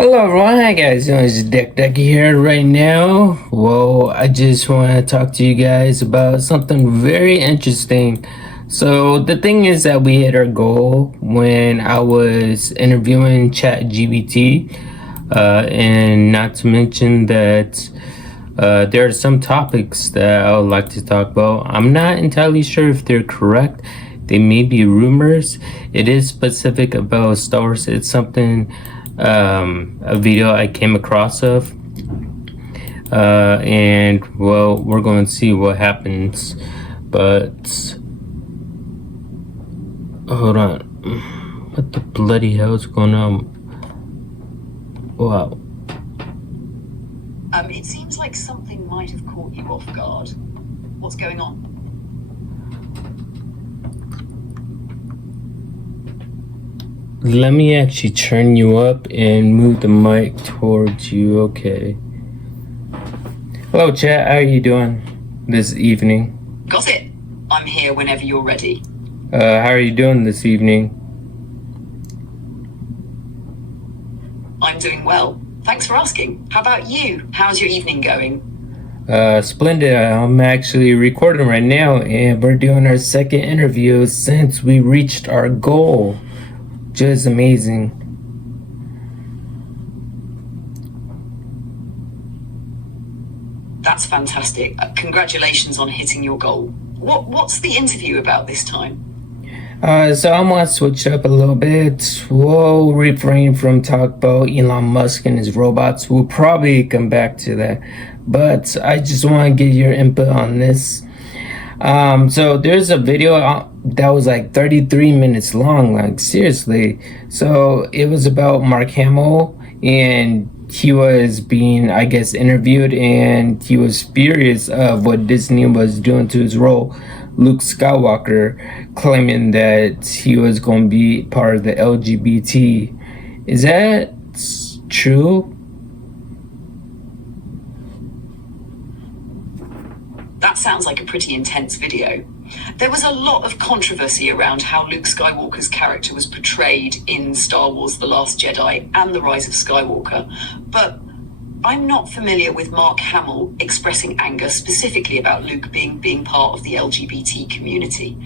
Hello everyone, hi guys, it's Ducky here right now. Well, I just want to talk to you guys about something very interesting. So the thing is that we hit our goal when I was interviewing ChatGPT, and not to mention that there are some topics that I would like to talk about. I'm not entirely sure if they're correct. They may be rumors. It is specific about Star Wars. It's something, a video I came across of, and well, we're going to see what happens. But hold on, what the bloody hell is going on? Wow. It seems like something might have caught you off guard. What's going on? Let me actually turn you up and move the mic towards you. Okay. Hello, chat. How are you doing this evening? Got it. I'm here whenever you're ready. How are you doing this evening? I'm doing well. Thanks for asking. How about you? How's your evening going? Splendid. I'm actually recording right now, and we're doing our second interview since we reached our goal. Just amazing. That's fantastic. Congratulations on hitting your goal. What's the interview about this time? So I'm gonna switch up a little bit. We'll refrain from talk about Elon Musk and his robots. We'll probably come back to that, but I just want to get your input on this. So there's a video that was like 33 minutes long, like seriously. So it was about Mark Hamill, and he was being, I guess, interviewed, and he was furious of what Disney was doing to his role, Luke Skywalker, claiming that he was going to be part of the LGBT. Is that true? That sounds like a pretty intense video. There was a lot of controversy around how Luke Skywalker's character was portrayed in Star Wars: The Last Jedi and The Rise of Skywalker, but I'm not familiar with Mark Hamill expressing anger specifically about Luke being part of the LGBT community.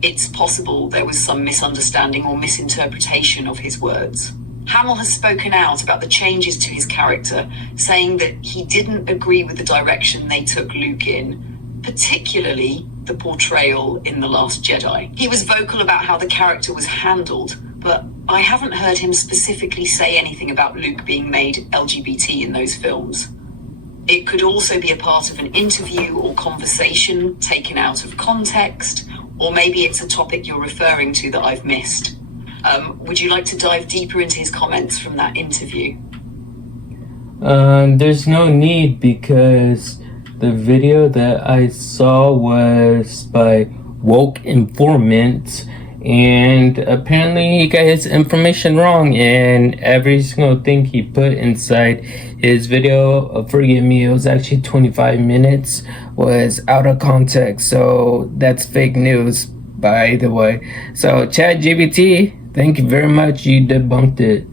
It's possible there was some misunderstanding or misinterpretation of his words. Hamill has spoken out about the changes to his character, saying that he didn't agree with the direction they took Luke in, particularly the portrayal in The Last Jedi. He was vocal about how the character was handled, but I haven't heard him specifically say anything about Luke being made LGBT in those films. It could also be a part of an interview or conversation taken out of context, or maybe it's a topic you're referring to that I've missed. Would you like to dive deeper into his comments from that interview? There's no need, because the video that I saw was by Woke Informant, and apparently he got his information wrong, and every single thing he put inside his video, forgive me, it was actually 25 minutes, was out of context. So that's fake news, by the way. So ChatGPT, thank you very much, you debunked it.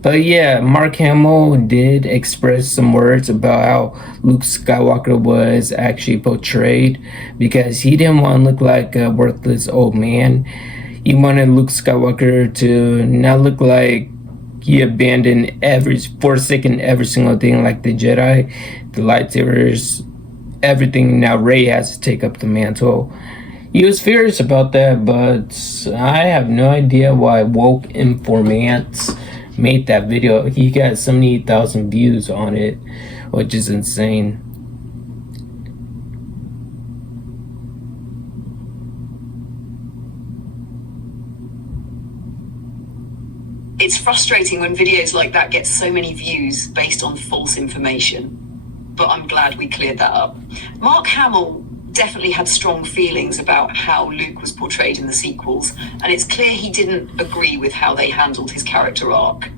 But yeah, Mark Hamill did express some words about how Luke Skywalker was actually portrayed, because he didn't want to look like a worthless old man. He wanted Luke Skywalker to not look like he abandoned forsaken every single thing, like the Jedi, the lightsabers, everything. Now Rey has to take up the mantle. He was furious about that, but I have no idea why Woke Informants made that video. He got so many thousand views on it, which is insane. It's frustrating when videos like that get so many views based on false information, but I'm glad we cleared that up. Mark Hamill definitely had strong feelings about how Luke was portrayed in the sequels, and it's clear he didn't agree with how they handled his character arc.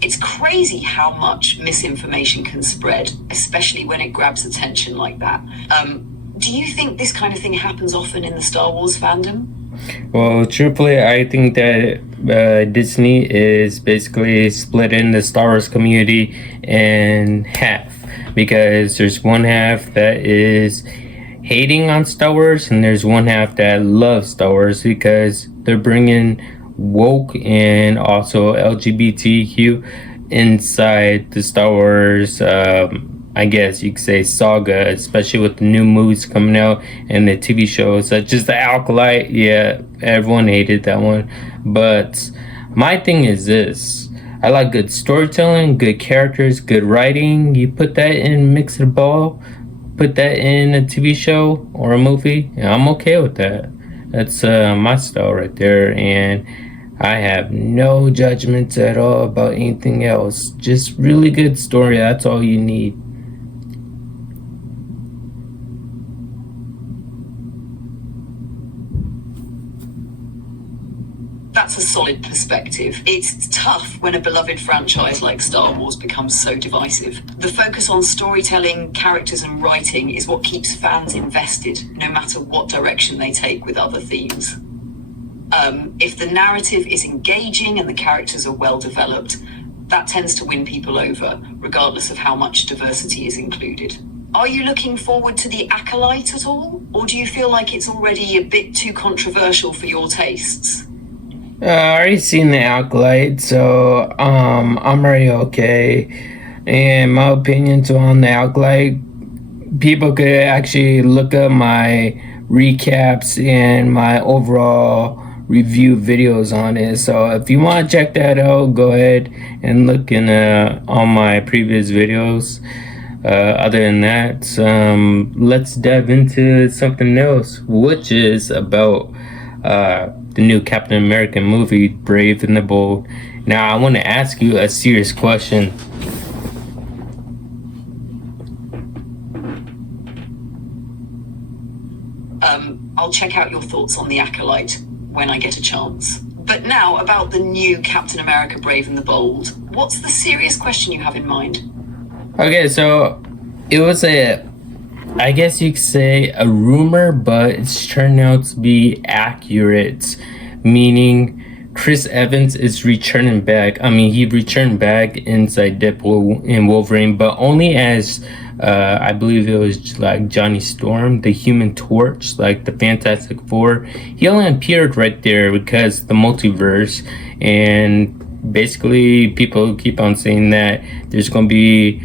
It's crazy how much misinformation can spread, especially when it grabs attention like that. Do you think this kind of thing happens often in the Star Wars fandom? Well, truthfully, I think that Disney is basically split in the Star Wars community in half, because there's one half that is hating on Star Wars, and there's one half that loves Star Wars because they're bringing woke and also LGBTQ inside the Star Wars. I guess you could say saga, especially with the new movies coming out and the TV shows such as The Acolyte. Yeah, everyone hated that one. But my thing is this: I like good storytelling, good characters, good writing. You put that in, mix it all, put that in a TV show or a movie, and I'm okay with that. That's my style right there, and I have no judgments at all about anything else. Just really good story. That's all you need. That's a solid perspective. It's tough when a beloved franchise like Star Wars becomes so divisive. The focus on storytelling, characters, and writing is what keeps fans invested, no matter what direction they take with other themes. If the narrative is engaging and the characters are well developed, that tends to win people over, regardless of how much diversity is included. Are you looking forward to The Acolyte at all? Or do you feel like it's already a bit too controversial for your tastes? I already seen The Acolyte, so I'm already okay. And my opinion too on The Acolyte, people could actually look up my recaps and my overall review videos on it. So if you want to check that out, go ahead and look in all my previous videos. Other than that, let's dive into something else, which is about the new Captain America movie, Brave and the Bold. Now, I want to ask you a serious question. I'll check out your thoughts on The Acolyte when I get a chance. But now, about the new Captain America Brave and the Bold. What's the serious question you have in mind? Okay, so it was I guess you could say a rumor, but it's turned out to be accurate, meaning Chris Evans is returning back. I mean, he returned back inside Deadpool and Wolverine, but only as I believe it was like Johnny Storm, the Human Torch, like the Fantastic Four. He only appeared right there because the multiverse, and basically people keep on saying that there's going to be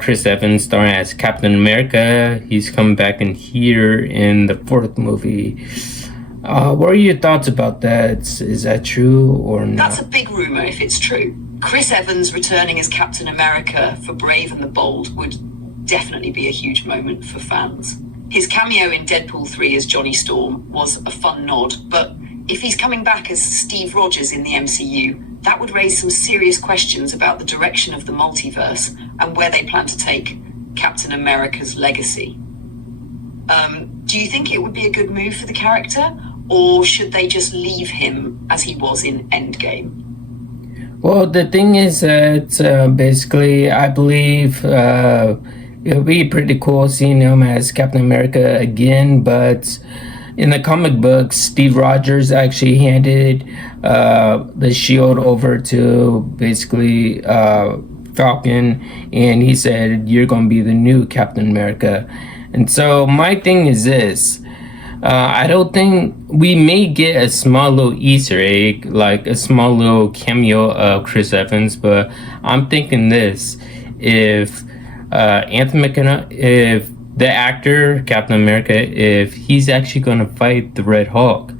Chris Evans starring as Captain America. He's coming back in here in the fourth movie. What are your thoughts about that? Is that true or not? That's a big rumor if it's true. Chris Evans returning as Captain America for Brave and the Bold would definitely be a huge moment for fans. His cameo in Deadpool 3 as Johnny Storm was a fun nod, but if he's coming back as Steve Rogers in the MCU, that would raise some serious questions about the direction of the multiverse and where they plan to take Captain America's legacy. Do you think it would be a good move for the character, or should they just leave him as he was in Endgame? Well, the thing is that basically, I believe it'll be pretty cool seeing him as Captain America again, but in the comic books, Steve Rogers actually handed the shield over to basically Falcon, and he said, "You're going to be the new Captain America." And so my thing is this. I don't think we may get a small little Easter egg, like a small little cameo of Chris Evans, but I'm thinking this: if if the actor Captain America, if he's actually going to fight the Red Hulk,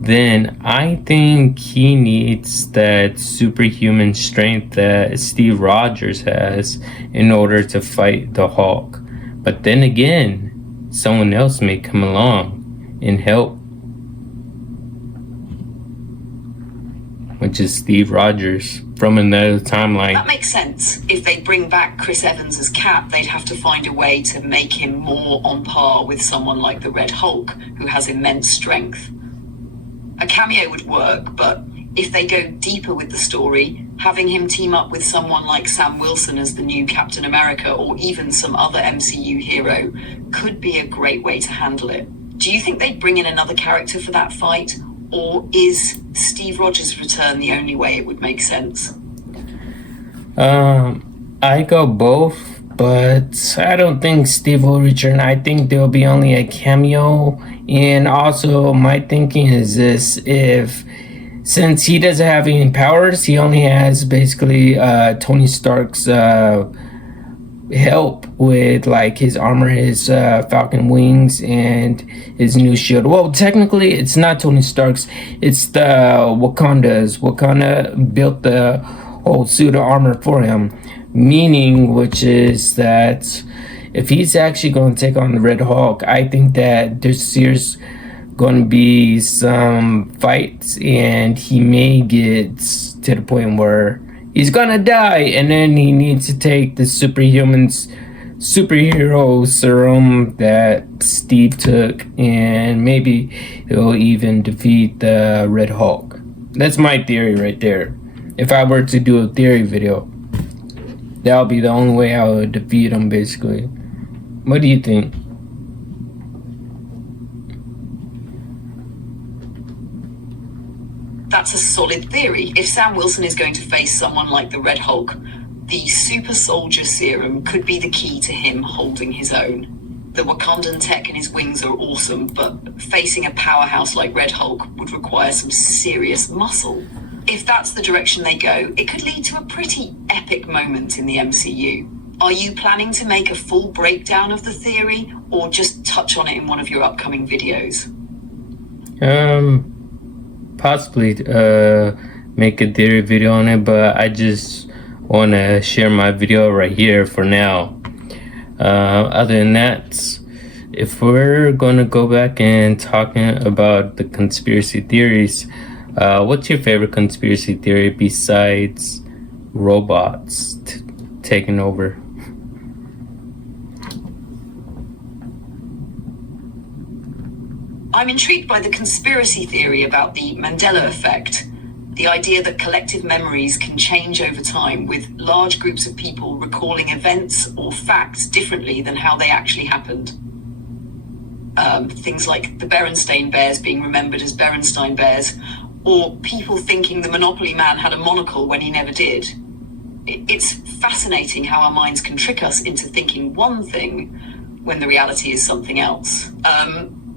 then I think he needs that superhuman strength that Steve Rogers has in order to fight the Hulk. But then again, someone else may come along and help, which is Steve Rogers from another timeline. That makes sense. If they bring back Chris Evans as Cap, they'd have to find a way to make him more on par with someone like the Red Hulk, who has immense strength. A cameo would work, but if they go deeper with the story, having him team up with someone like Sam Wilson as the new Captain America, or even some other MCU hero, could be a great way to handle it. Do you think they'd bring in another character for that fight? Or is Steve Rogers' return the only way it would make sense? I go both, but I don't think Steve will return. I think there'll be only a cameo. And also, my thinking is this: since he doesn't have any powers, he only has basically Tony Stark's help with like his armor, his falcon wings, and his new shield. Well, technically it's not Tony Stark's, it's the Wakanda's. Wakanda built the whole suit of armor for him, meaning which is that if he's actually going to take on the Red Hulk, I think that there's going to be some fights and he may get to the point where he's gonna die, and then he needs to take the superhero serum that Steve took, and maybe he'll even defeat the Red Hulk. That's my theory right there. If I were to do a theory video, that'll be the only way I would defeat him, basically. What do you think? That's a solid theory. If Sam Wilson is going to face someone like the Red Hulk, the super soldier serum could be the key to him holding his own. The Wakandan tech in his wings are awesome, but facing a powerhouse like Red Hulk would require some serious muscle. If that's the direction they go, it could lead to a pretty epic moment in the MCU. Are you planning to make a full breakdown of the theory, or just touch on it in one of your upcoming videos? Possibly make a theory video on it, but I just want to share my video right here for now. Other than that, if we're gonna go back and talking about the conspiracy theories, what's your favorite conspiracy theory besides robots taking over? I'm intrigued by the conspiracy theory about the Mandela effect, the idea that collective memories can change over time, with large groups of people recalling events or facts differently than how they actually happened. Things like the Berenstain Bears being remembered as Berenstain Bears, or people thinking the Monopoly Man had a monocle when he never did. It's fascinating how our minds can trick us into thinking one thing when the reality is something else.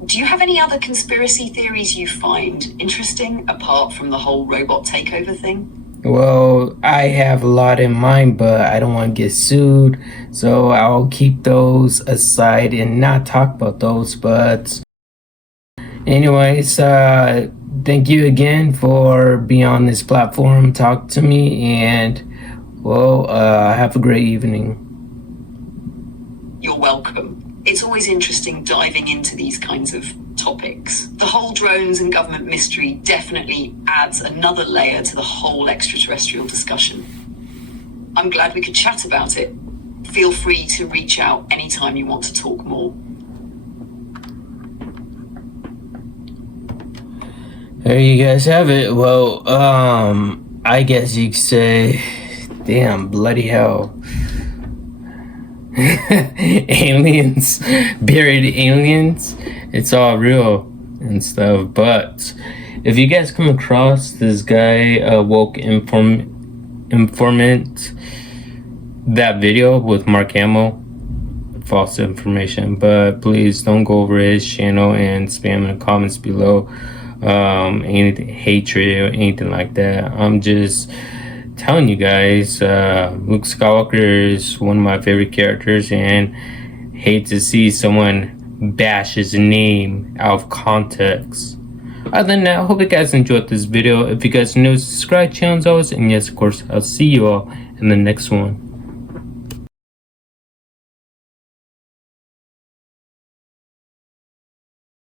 Do you have any other conspiracy theories you find interesting apart from the whole robot takeover thing? Well, I have a lot in mind, but I don't want to get sued, so I'll keep those aside and not talk about those. But anyways, thank you again for being on this platform, talk to me, and well, have a great evening. You're welcome. It's always interesting diving into these kinds of topics. The whole drones and government mystery definitely adds another layer to the whole extraterrestrial discussion. I'm glad we could chat about it. Feel free to reach out anytime you want to talk more. There you guys have it. Well, I guess you could say, damn, bloody hell. Aliens, buried aliens, it's all real and stuff. But if you guys come across this guy, woke informant, that video with Mark Hamill, false information, but please don't go over his channel and spam in the comments below anything hatred or anything like that. I'm just telling you guys, Luke Skywalker is one of my favorite characters, and hate to see someone bash his name out of context. Other than that, I hope you guys enjoyed this video. If you guys are new, subscribe, channel as always, and yes, of course, I'll see you all in the next one.